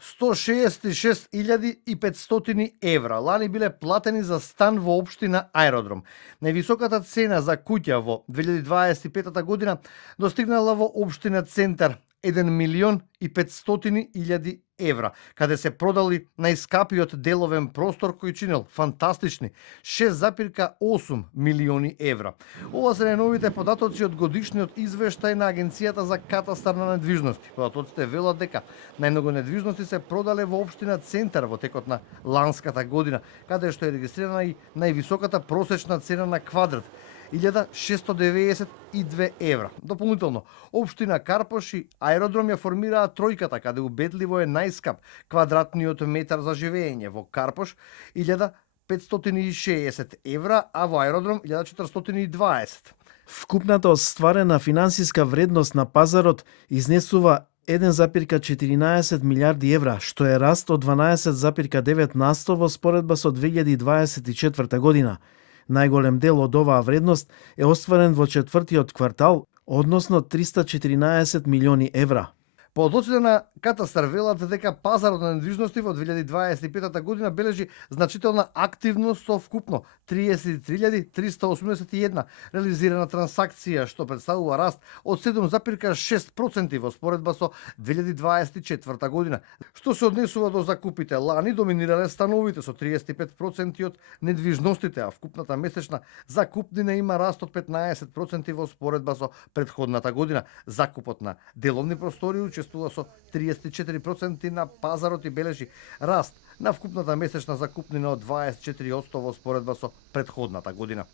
166.500 евра лани биле платени за стан во општина Аеродром. Највисоката цена за куќа во 2025 година достигнала во општина Центар 1.500.000 евра, каде се продали најскапиот деловен простор кој чинел фантастични 6,8 милиони евра. Ова се најновите податоци од годишниот извештај на Агенцијата за катастар на недвижности. Податоците велат дека најмногу недвижности се продале во општина Центар во текот на ланската година, каде што е регистрирана и највисоката просечна цена на квадрат 1.692 евра. Дополнително, општина Карпош и Аеродром ја формираа тројката, каде убедливо е најскап квадратниот метар за живење. Во Карпош 1.560 евра, а во Аеродром 1.420. Вкупната остварена финансиска вредност на пазарот изнесува 1,14 милиарди евра, што е раст од 12,9% во споредба со 2024 година. Најголем дел од оваа вредност е остварен во четвртиот квартал, односно 314 милиони евра. Податоците на катастар велат дека пазарот на недвижности во 2025 година бележи значителна активност со вкупно 33.381 реализирана трансакција, што представува раст од 7,6% во споредба со 2024 година. Што се однесува до закупите, лани доминирале становите со 35% од недвижностите, а вкупната месечна закупнина има раст од 15% во споредба со претходната година. Закупот на деловни простори учествува со 34% на пазарот и бележи раст на вкупната месечна закупнина од 24% во споредба со претходната година.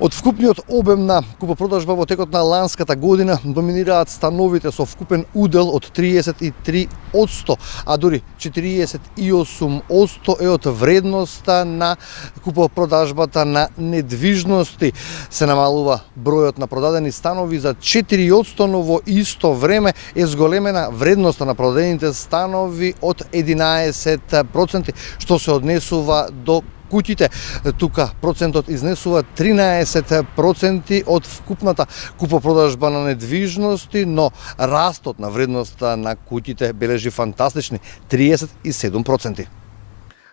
Од вкупниот обем на купопродажба во текот на ланската година доминираат становите со вкупен удел од 33%, а дури 48% е од вредноста на купопродажбата на недвижности. Се намалува бројот на продадени станови за 4%, но во исто време е зголемена вредноста на продадените станови од 11%, што се однесува до куќите. Тука процентот изнесува 13% од вкупната купопродажба на недвижности, но растот на вредноста на куќите бележи фантастични 37%.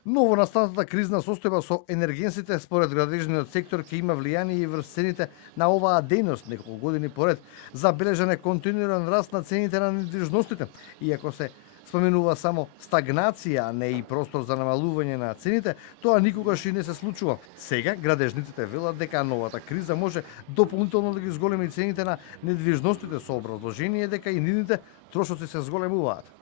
Ново настаната кризна состојба со енергенсите според градежниот сектор ќе има влијание и врз цените на оваа дејност. Неколку години поред забележан е континуиран раст на цените на недвижностите, иако се споменува само стагнација, а не и простор за намалување на цените, тоа никогаш и не се случува. Сега градежниците велат дека новата криза може дополнително да ги зголеми цените на недвижностите со образложение дека и нивните трошоци се зголемуваат.